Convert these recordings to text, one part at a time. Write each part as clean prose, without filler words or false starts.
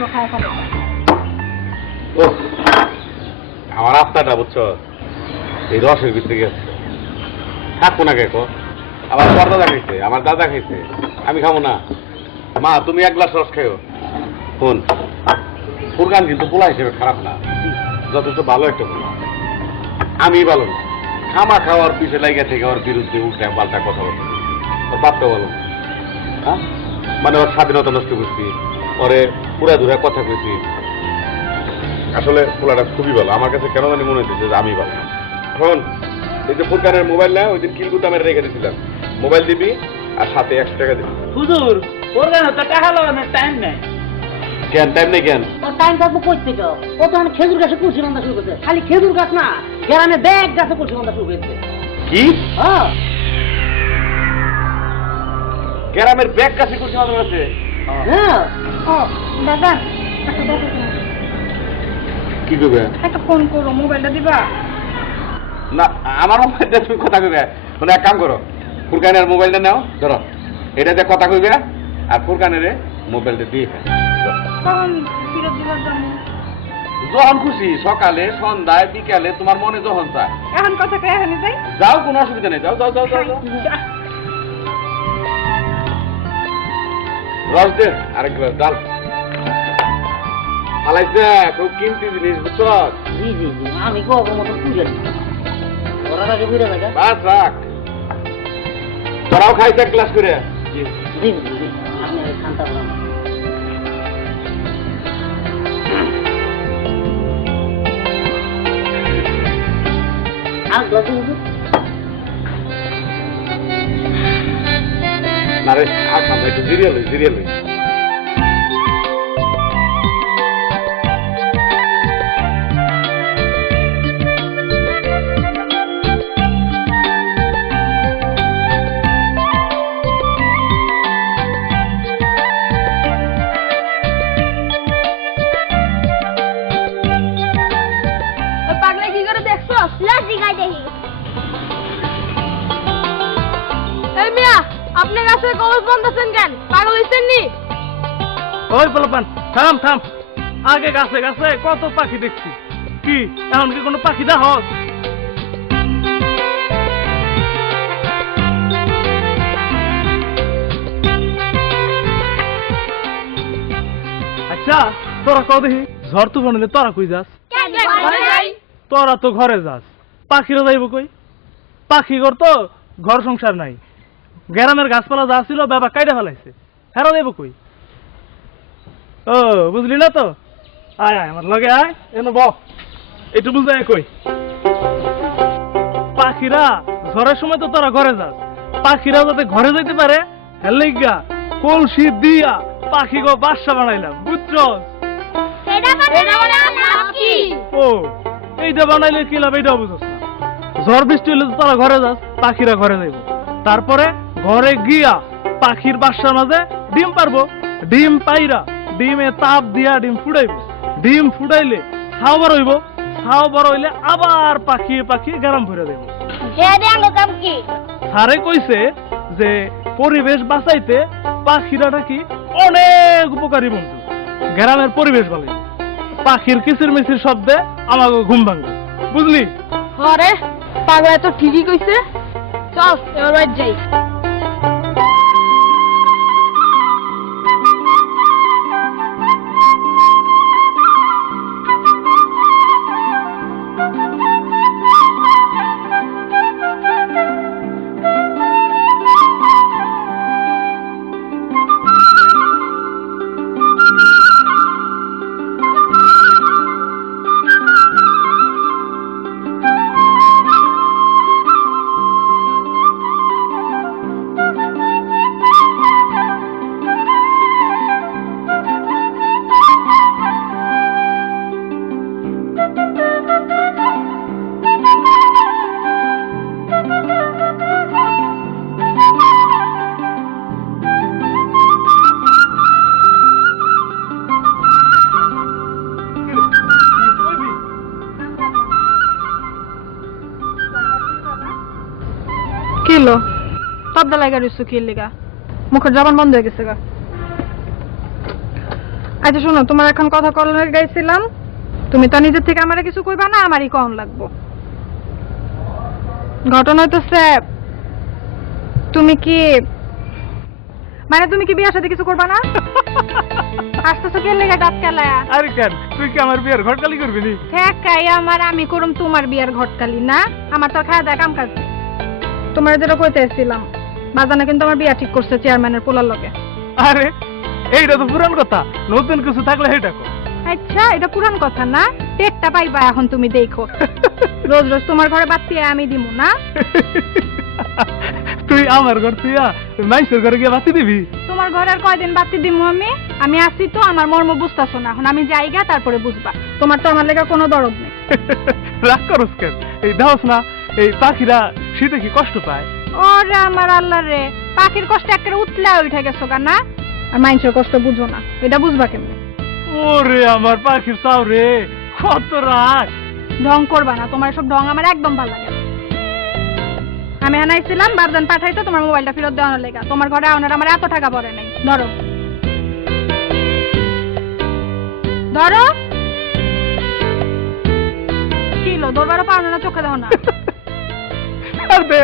রসও খায় ফেলে। ও আমার আত্মাটা বুঝছো এই রসের ভিতরে গেছে। থাকবো না কেকো, আমার দাদা খাইছে, আমার দাদা খাইছে, আমি খাবো না। মা তুমি এক গ্লাস রস খাইও। শোন, ফুরকান কিন্তু পোলা হিসেবে খারাপ না, যথেষ্ট ভালো একটা পোলা। আমি ভালো না, খামা খাওয়ার পিছে লাইগা থেকে ওর বিরুদ্ধে উল্টা পাল্টা কথা বলতে ওর বাপটা ভালো না। হ্যাঁ মানে ওর স্বাধীনতা নষ্ট করছি, ওরে পুরা ধুরা কথা কইছি। আসলে পোলাটা খুবই ভালো, আমার কাছে কেন জানি মনে হচ্ছে যে আমি ভালো। এখন এই যে ফুরকানের মোবাইল না, ওই দিন কিলগুতো আমি রেখে দিয়েছিলাম, মোবাইল দিবি আর সাথে 100 টাকা দিবি। হুজুর ফুরকান তো টাকা লাগানোর টাইম নেই। কেন টাইম নেই কেন? ওর টাইম থাকবো কই থেকে? ও তো এখন খেজুর গাছে কুলসি বান্ধা শুরু করছে। খালি খেজুর গাছ না, গ্রামে ব্যাগ গাছে কুলসি বান্ধা শুরু করেছে। কি হ্যাঁ গ্রামের ব্যাগ কাছে করছি আমাদের কাছে? হ্যাঁ। ও দাদা একটা কথা শোনো। কি করবে? একটা ফোন করো, মোবাইলটা দিবা? না আমার মোবাইলটা তুমি কথা কইবে। মানে এক কাম করো, ফুরকানের মোবাইলটা নাও, ধরো এটাতে কথা কইবে আর ফুরকানের মোবাইলটা দিয়ে তখন ফিরত দিবার জন্য যখন খুশি, সকালে সন্ধ্যায় বিকালে তোমার মনে যখন চায়। এখন কথা কয়ে এখানে যাই। যাও, কোনো অসুবিধা নেই, যাও যাও যাও যাও যাও। রস দে আরেক গ্লাস, ডাল ফালাইছে, খুব কিমতি জিনিস বুঝছ। জি জি জি, আমি কি ওর মতো পুজো ওরা আগে বুঝে থাকে। বাস রাখ, তোরাও খাইছে এক গ্লাস করে। জি জি জি, আপনি শান্ত হন। আর গ্লাস দিন। না রে আর খাম, একটু জিরিয়ে লই জিরিয়ে লই। পাগলা কি করে দেখছো? লাজি গাই দেখি। এই মিয়া, আপনি গাছে কবজ বাঁধতেছেন কেন? পাগল হইছেন নি? ওই পোলাপান থাম থাম, আগে গাছে গাছে কত পাখি দেখছি, কি এখন কি কোনো পাখি দেখ? আচ্ছা তোরা কও দেখি, ঝড় তুফান হলে তোরা কই যাস? তোরা তো ঘরে যাস, পাখিরা যাইব কই? পাখি ঘর তো ঘর সংসার নাই, গ্রামের গাছপালা যা ছিল বাবা কাইটা ফেলাইছে, হেরা যাইব কই? ও বুঝলি না তো, আয় আয় আমার লগে আয়, এনে বহ, একটু বুঝাই কই। পাখিরা ঝড়ের সময় তো তোরা ঘরে যাস, পাখিরা যাতে ঘরে যাইতে পারে হের লাইগা কলসি দিয়া পাখি গো বাসা বানাইলাম, বুঝছস? ও এইটা বানাইলে কি লাভ, এইটাও বুঝছ না। ঝড় বৃষ্টি হলে তো তোরা ঘরে যাস, পাখিরা ঘরে যাইব, তারপরে ঘরে গিয়া পাখির বাসার মাঝে ডিম পারবো, ডিম পাইরা ডিমে তাপ দিয়া ডিম ফুটাইব, ডিম ফুটাইলে ছাও বড় হইব, ছাও বড় হইলে আবার পাখি পাখি গরম ভরে দেব। স্যারে কইছে যে পরিবেশ বাঁচাইতে পাখিরা নাকি অনেক উপকারী বন্ধু, গ্রামের পরিবেশ ভালো, পাখির কিচির মিচির শব্দে আমাকে ঘুম ভাঙবে, বুঝলি? আরে পাগলা তো ঠিকই কইছে, চল এবার বাড়ি যাই। কিলো তবদা লাগা রইছো কি লেগা? মুখের জবান বন্ধ হয়ে গেছে গা। আচ্ছা শোনো, তোমার এখন কথা কলনে গাইছিলাম, তুমি তো নিজের থেকে আমারে কিছু কইবা না, আমারই কম লাগবো। ঘটনা হইতেছে, তুমি কি বিয়ের সাথে কিছু করবা না? আসতেছো কে লেগে দাঁত কেলায়া? আরে কেন, তুই কি আমার বিয়ের ঘটকালি করবি নি? ঠেকাই আমার, আমি করুম তোমার বিয়ের ঘটকালি না? আমার তো খাওয়া দাওয়া কাম কাজ। তোমার যেটা কইতে এসেছিলাম, বাজানে কিন্তু আমার বিয়া ঠিক করছে চেয়ারম্যানের পোলার লগে। আরে এইটা তো পুরান কথা, নতুন কিছু থাকলে সেটা কর। আচ্ছা, এটা পুরান কথা না? টেটটা পাইবা এখন তুমি দেখো। রোজ রোজ তোমার ঘরে বাতি আমি দিমু না? তুই আমার ঘর তুই মানুষের ঘরে গিয়ে বাতি দিবি? তোমার ঘরে আর কয়দিন বাতি দিমু আমি? আমি আসি তো, আমার মর্ম বুঝতাছো না, এখন আমি যাইগা তারপরে বুঝবা। তোমার তো আমার লেগে কোনো দরদ নেই। রাগ করস কেন? এই দাওস না, এই পাখিরা শীতে কি কষ্ট পায়? ওরে আমার আল্লাহ রে, পাখির কষ্ট একেবারে উতলা উঠে গেছো না? আর মানুষের কষ্ট বুঝো না, এটা বুঝবা কেমন? ওরে আমার পাখির চাও রে, কত রাগ! ঢং করবা না, তোমার সব ঢং আমার একদম ভালো লাগে না। আমি হানাইছিলাম বারদান পাঠাইতো তোমার মোবাইলটা ফেরত দেওয়ানোর লেগা। তোমার ঘরে আনার আমার এত টাকা পড়ে নাই। ধরো ধরো, কিলো দৌড়বারও পারো না, চোখে দাও না। আর দে।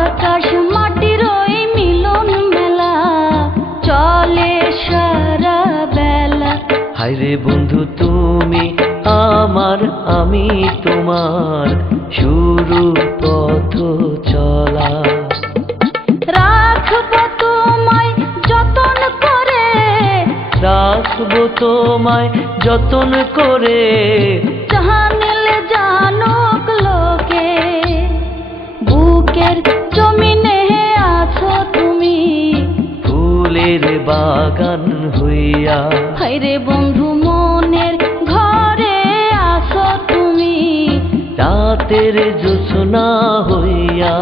আকাশ মাটির ওই মিলন মেলা চলে সারা বেলা। হায়রে বন্ধু তুমি আমার, আমি তোমার, শুরু পথ চলা। রাখবো তোমায় যতন করে, রাখবো তোমায় যতন করে, জানিলে জানুক লোকে, বুকের জমিনে আছো তুমি, ফুলের বাগান হইয়া। হায়রে বন্ধু মনের ঘরে আছো তুমি, রাতের জোছনা হইয়া।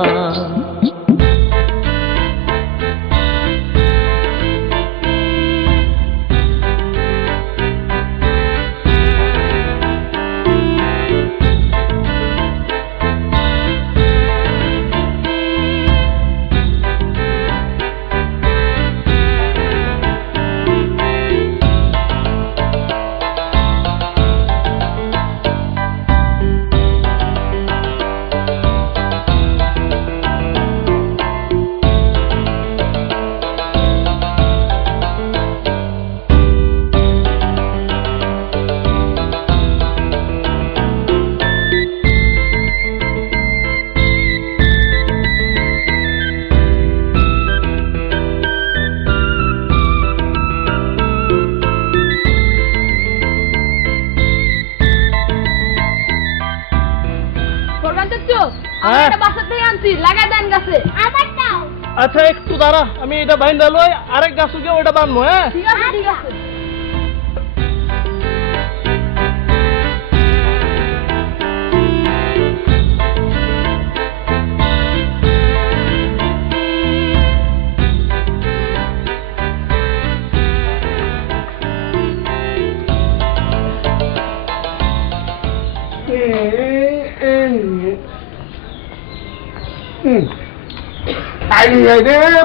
আমি এটা বাসা থেকে আনছি, লাগাই দেন গাছে। আমারটাও। আচ্ছা একটু দাঁড়া, আমি এটা বাইন্দা লই, আরেক গাছ গিয়ে ওটা বানবো। হ্যাঁ ঠিক আছে ঠিক আছে।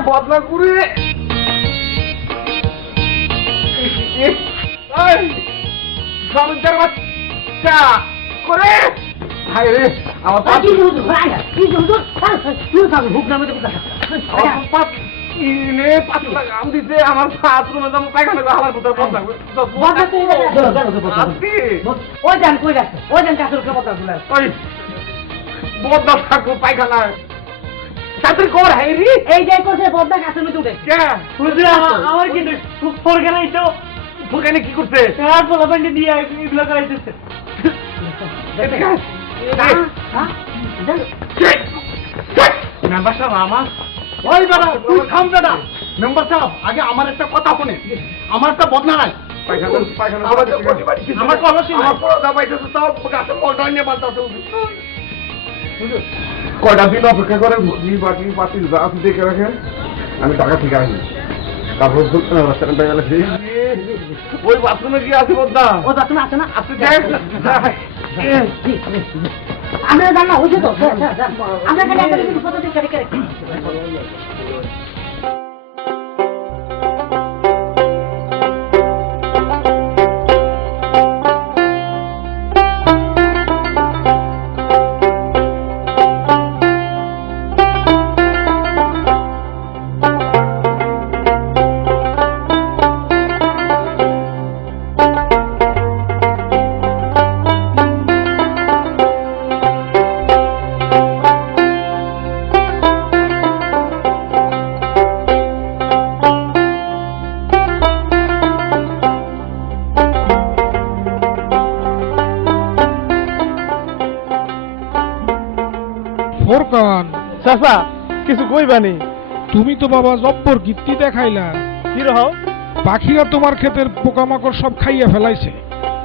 বদলা করে বাচ্চা করে ভাই রে আমার আম দিতে আমার বাথরুমে যাবো, পায়খানা আমার ভিতরে বদলা ওই যান কই যাচ্ছে, ওই যান কাছের উপরে বদলা তুলে বদলা থাকবো পায়খানায় তাড়াতাড়ি কর। হাইরি এই যাই করছে বদলা গাছের মধ্যে উঠে। আমার কিন্তু ফোরখানাই তো ফুরকানি কি করছে? আর পোলা প্যান্টে দিয়ে এগুলো করাইতেছে। মেম্বার সাহেব আমার ওই দাদা তুই থাম দাদা। মেম্বার সাহেব আগে আমার একটা কথা শুনে, আমার একটা বদনা নাই। আমার কলসি আমার পড়া পাইতেছে, তাও গাছের পলটা নিয়ে বাঁচতেছে। কয়টা দিন অপেক্ষা করে বাকি পাতি যা আছে দেখে রাখেন, আমি টাকা থেকে আসি। তারপর রাস্তাটা পেয়ে গেলে ওই বাথরুমে কি আছে বদ্দা? ও বাথরুমে আছে না? আপনি দেখ আমরা জানা হয়েছে তো আমরা খালি একটা কিছু ফটো দিয়ে করে ফোরকান, চাচা কিছু কইবানি? তুমি তো বাবা জব্বর গীতি দেখাইলা। কি রহ? পাখিরা তোমার ক্ষেতের পোকামাকড় সব খাইয়া ফেলাইছে,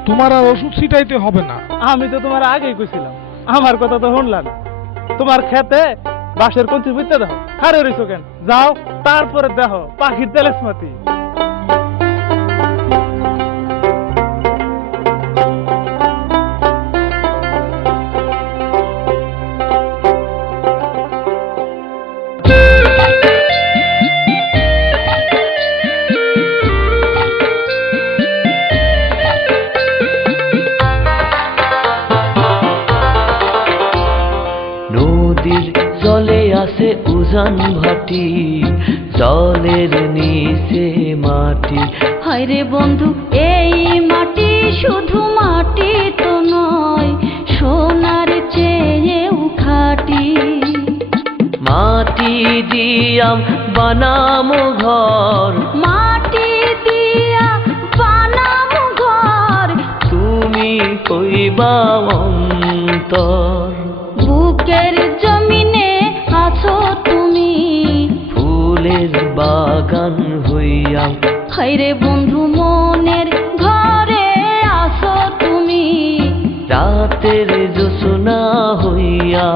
তোমার আর ওষুধ ছিটাইতে হবে না। আমি তো তোমার আগেই কইছিলাম, আমার কথা তো শুনলা না। তোমার খেতে বাঁশের কঞ্চি বুঝতে দাও, হারে রইছো কেন? যাও তারপরে দেখো পাখির তেলেসমাতি। নদীর জলে আছে উজান ভাটি, জলের নিচে মাটি। হায়রে বন্ধু এই মাটি শুধু মাটি তো নয়, সোনার চেয়েও খাঁটি। মাটি দিয়াম বানামো ঘর, মাটি দিয়া বানাবো ঘর, তুমি কইবা অন্তর। বুকের জমিনে আছো তুমি, ফুলের বাগান হইয়া হায়রে বন্ধু মনের ঘরে আছো তুমি, রাতের জোছনা হইয়া।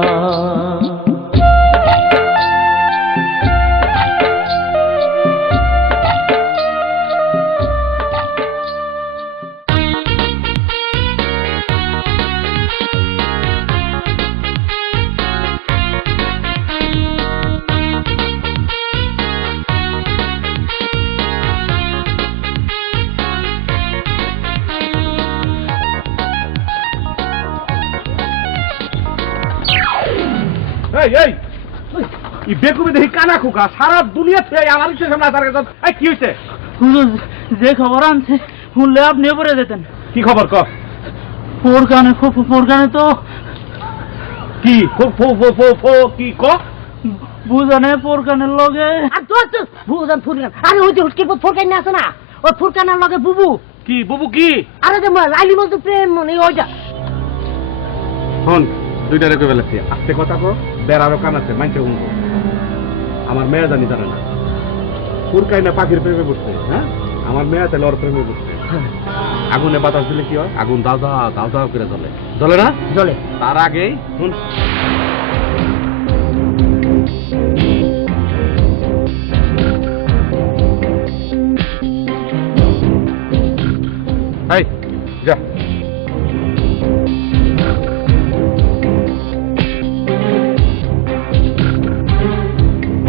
এই এই এই বেকুবে দেখি কানা খোকা সারা দুনিয়া থেকে আমার ইচ্ছে সামনে আসার কথা। এই কি হয়েছে? যে খবর আনছে শুনলে আপনিও পড়ে যেতেন। কি খবর ক? ফোরকানে তো কি ফো ফো ফো ফো ফো কি ক? বুঝানে ফোরকানের লগে। আর তো বুঝান ফুরকান, আরে ওই যে হুটকির পর ফুরকান না আছে না, ওই ফুরকানের লগে বুবু। কি বুবু কি? আরে যে লাইলি মতো প্রেম মনে ওইটা। শোন দুইটা রেখে ফেলেছি, আস্তে কথা কো। বেড়ারও কান আছে মাইকে শুনবো। আমার মেয়ে জানি জানে না ফুরকাই না পাখির প্রেমে পড়ছে। হ্যাঁ আমার মেয়ে তাহলে ওর প্রেমে পড়ছে। আগুনে বাতাস দিলে কি হয়? আগুন দাও দাও দাও দাও করে জ্বলে, জ্বলে না? জলে তার আগেই শুন এই যা